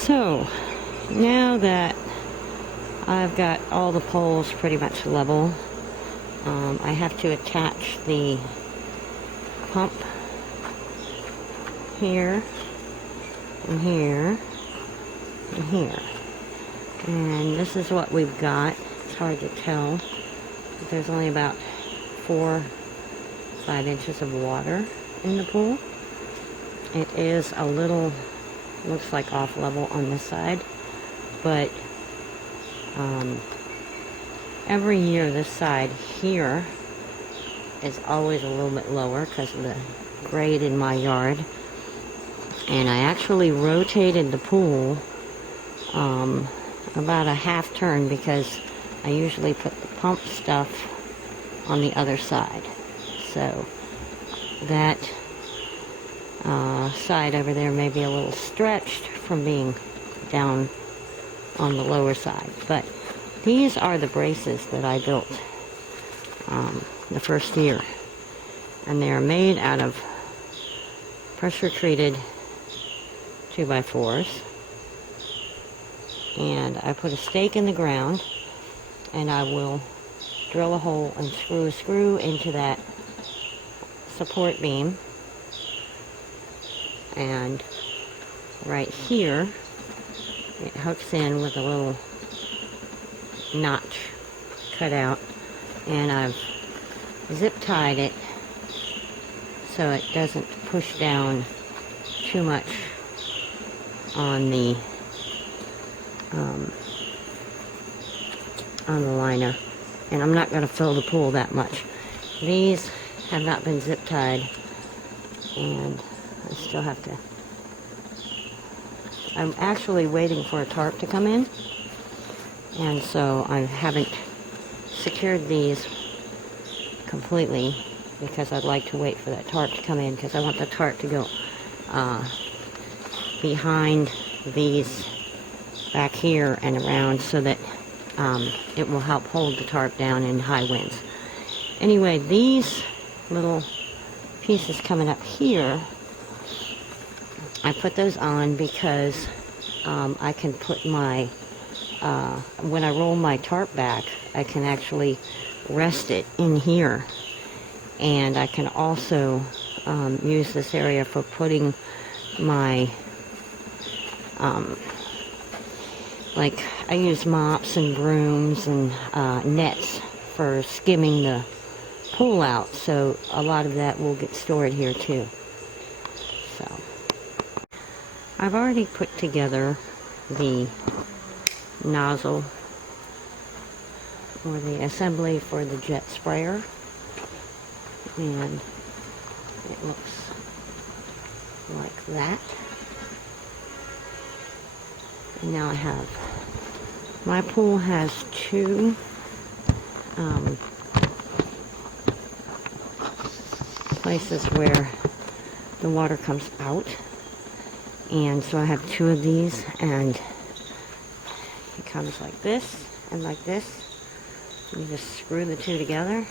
So, now that I've got all the poles pretty much level, I have to attach the pump here, and here, and here. And this is what we've got. It's hard to tell, but there's only about 4-5 inches of water in the pool. It is a little, looks like off level on this side, but every year this side here is always a little bit lower because of the grade in my yard. And I actually rotated the pool about a half turn because I usually put the pump stuff on the other side. So that side over there may be a little stretched from being down on the lower side. But these are the braces that I built the first year. And they are made out of pressure treated 2x4s. And I put a stake in the ground, and I will drill a hole and screw a screw into that support beam. And right here, it hooks in with a little notch cut out, and I've zip tied it so it doesn't push down too much on the liner. And I'm not going to fill the pool that much. These have not been zip tied, and I still have to. I'm actually waiting for a tarp to come in, and so I haven't secured these completely because I'd like to wait for that tarp to come in, because I want the tarp to go behind these back here and around, so that it will help hold the tarp down in high winds. Anyway, these little pieces coming up here, I put those on because I can put my, when I roll my tarp back, I can actually rest it in here. And I can also use this area for putting my, like, I use mops and brooms and nets for skimming the pool out. So a lot of that will get stored here too. So I've already put together the nozzle or the assembly for the jet sprayer, and it looks like that. And now I have, my pool has two places where the water comes out, and so I have two of these, and it comes like this and like this. You just screw the two together.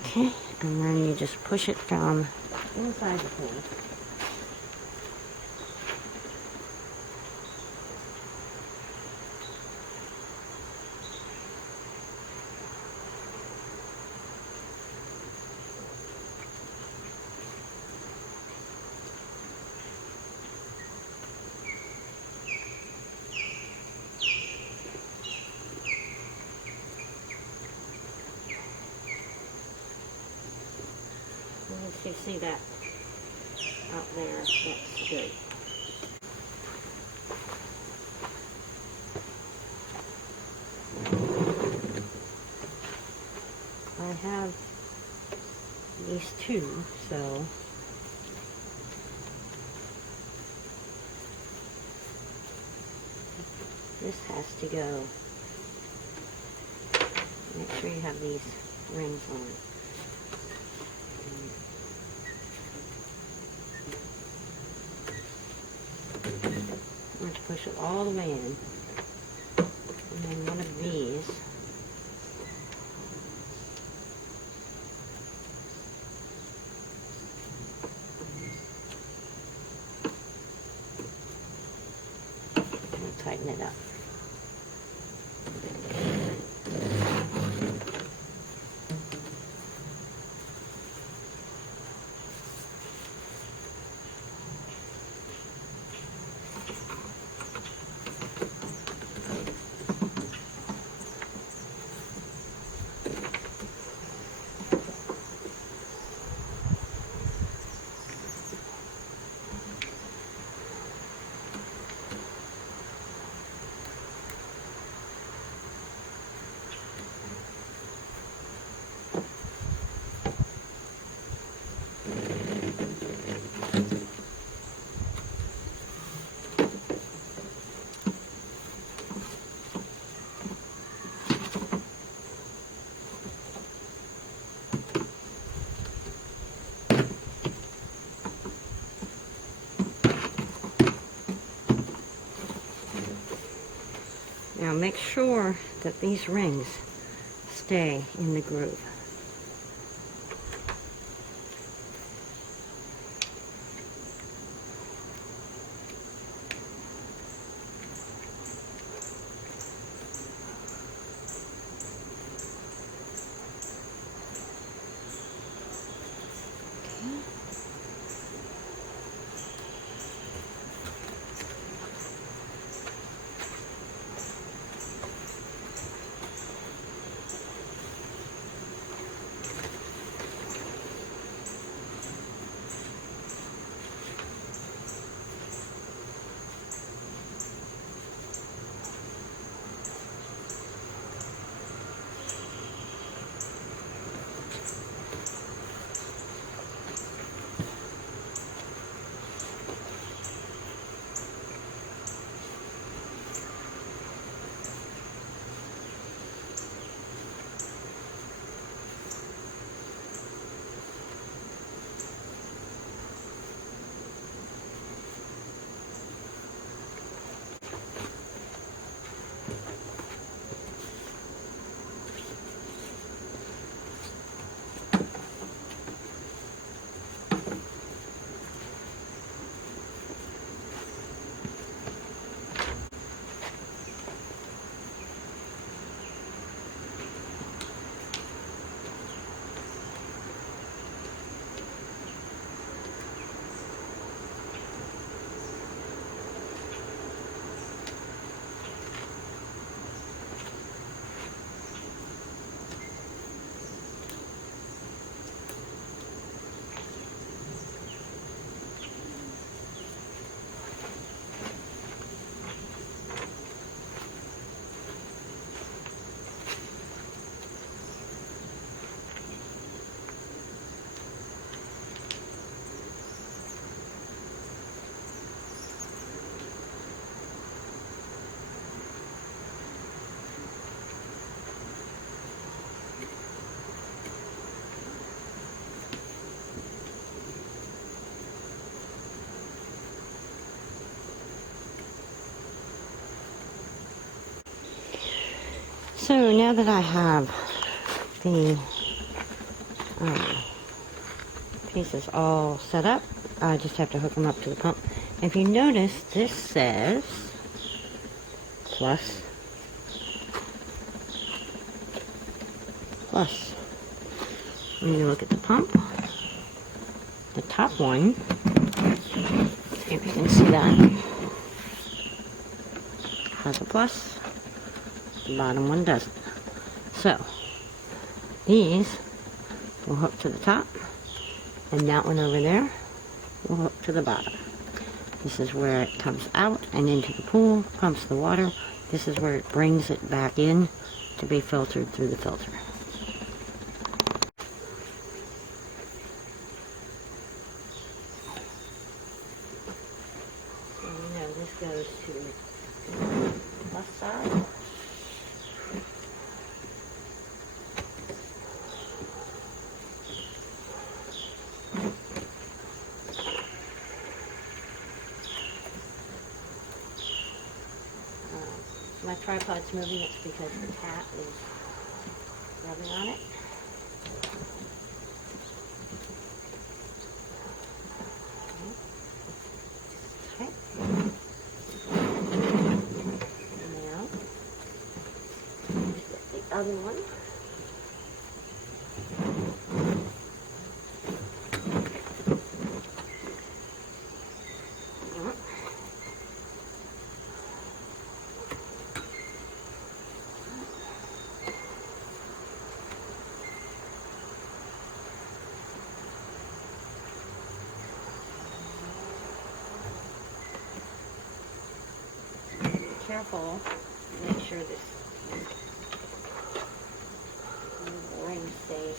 Okay, and then you just push it from inside the pool. Once you see that out there, that's good. I have these two, so this has to go. Make sure you have these rings on. I'm going to push it all the way in, and then one of these tighten it up. Now make sure that these rings stay in the groove. So now that I have the pieces all set up, I just have to hook them up to the pump. If you notice, this says plus, plus. When you look at the pump, the top one, see if you can see that, has a plus. The bottom one doesn't. So these will hook to the top, and that one over there will hook to the bottom. This is where it comes out and into the pool, pumps the water. This is where it brings it back in to be filtered through the filter. So you know this goes to the left side. My tripod's moving, it's because the cat is rubbing on it. Okay. other one. Careful, make sure this ring stays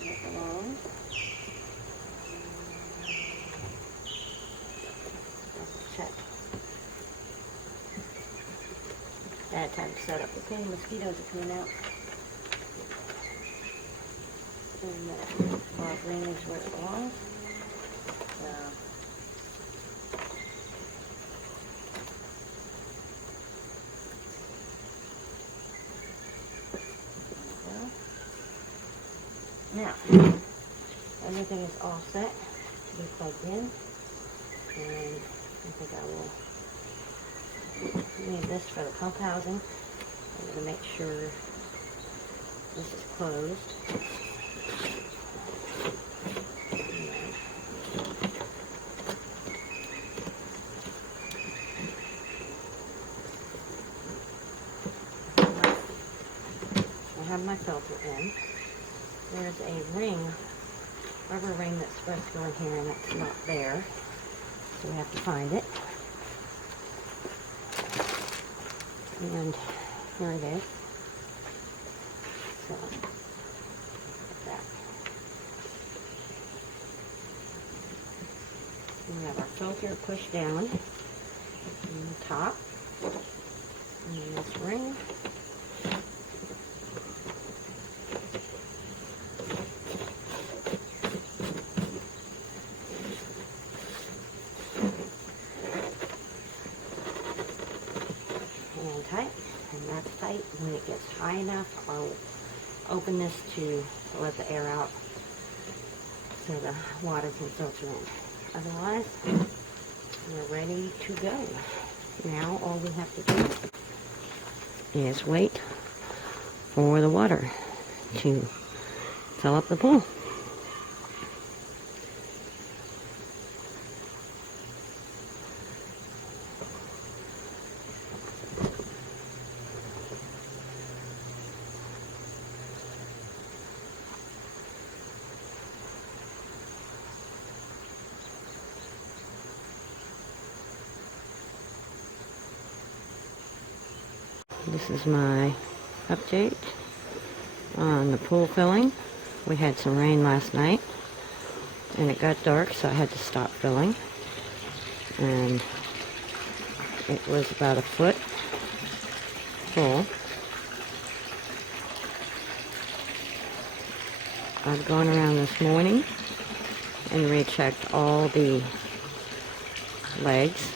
where it belongs. Check. Bad time to set up. Okay, mosquitoes are coming out. And the ring is where it belongs. Now, everything is all set to be plugged in, and I think I will leave this for the pump housing. I'm going to make sure this is closed. I have my filter in. There's a ring, rubber ring that's supposed to go in here, and it's not there, so we have to find it. And here it is. So, like that. We have our filter pushed down on the top, and this ring. Tight, and that's tight. When it gets high enough, I'll open this to let the air out so the water can filter in. Otherwise, we're ready to go. Now all we have to do is wait for the water to fill up the pool. This is my update on the pool filling. We had some rain last night and it got dark, so I had to stop filling. And it was about a foot full. I've gone around this morning and rechecked all the legs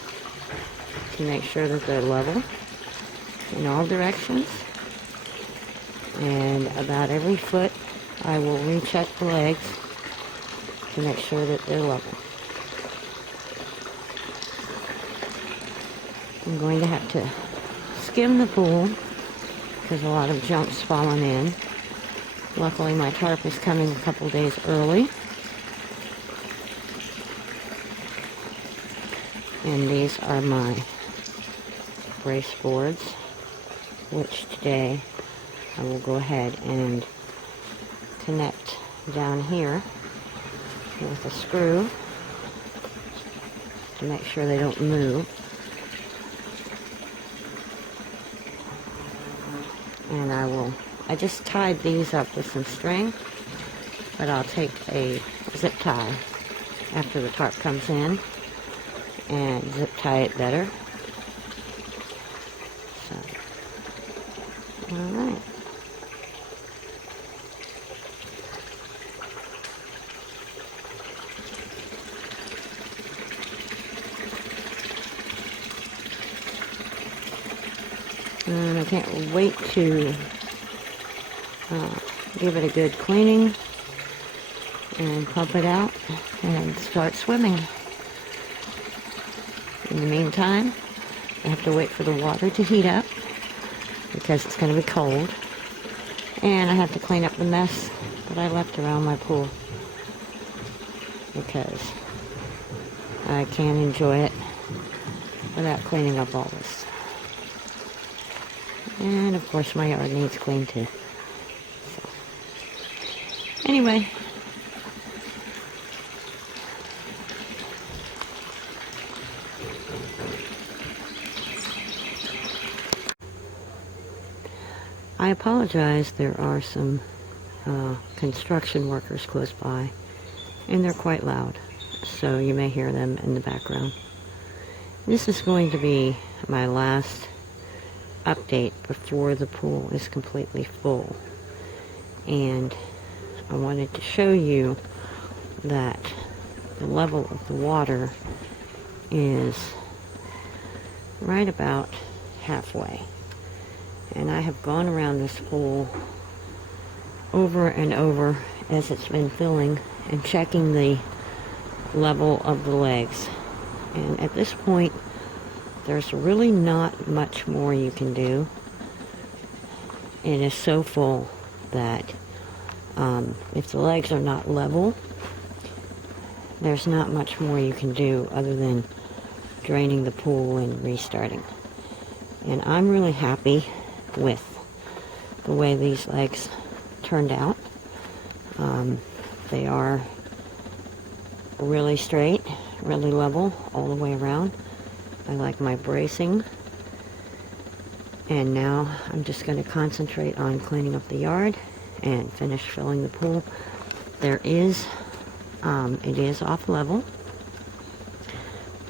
to make sure that they're level in all directions, and about every foot I will recheck the legs to make sure that they're level. I'm going to have to skim the pool because a lot of junk's fallen in. Luckily my tarp is coming a couple days early, and these are my brace boards, which today I will go ahead and connect down here with a screw to make sure they don't move. And I just tied these up with some string, but I'll take a zip tie after the tarp comes in and zip tie it better. Alright. And I can't wait to give it a good cleaning and pump it out and start swimming. In the meantime, I have to wait for the water to heat up because it's going to be cold. And I have to clean up the mess that I left around my pool, because I can't enjoy it without cleaning up all this. And of course my yard needs cleaned too. So, anyway. I apologize, there are some construction workers close by, and they're quite loud, so you may hear them in the background. This is going to be my last update before the pool is completely full, and I wanted to show you that the level of the water is right about halfway. And I have gone around this pool over and over as it's been filling and checking the level of the legs. And at this point, there's really not much more you can do. It is so full that if the legs are not level, there's not much more you can do other than draining the pool and restarting. And I'm really happy with the way these legs turned out. They are really straight, really level all the way around. I like my bracing. And now I'm just going to concentrate on cleaning up the yard and finish filling the pool. It is off level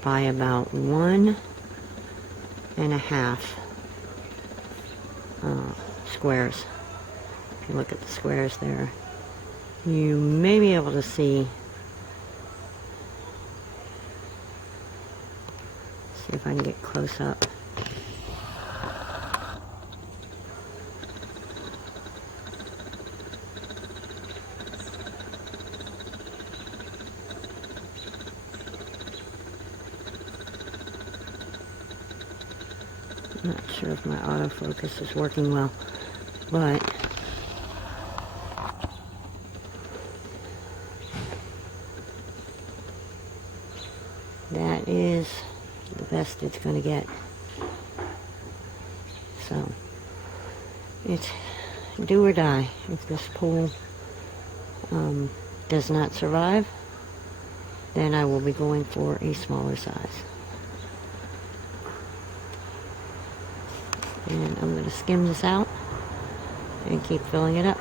by about 1.5 squares. If you look at the squares there, you may be able to see if I can get close up. I'm not sure if my autofocus is working well, but that is the best it's going to get. So it's do or die. If this pool does not survive, then I will be going for a smaller size. And I'm going to skim this out and keep filling it up.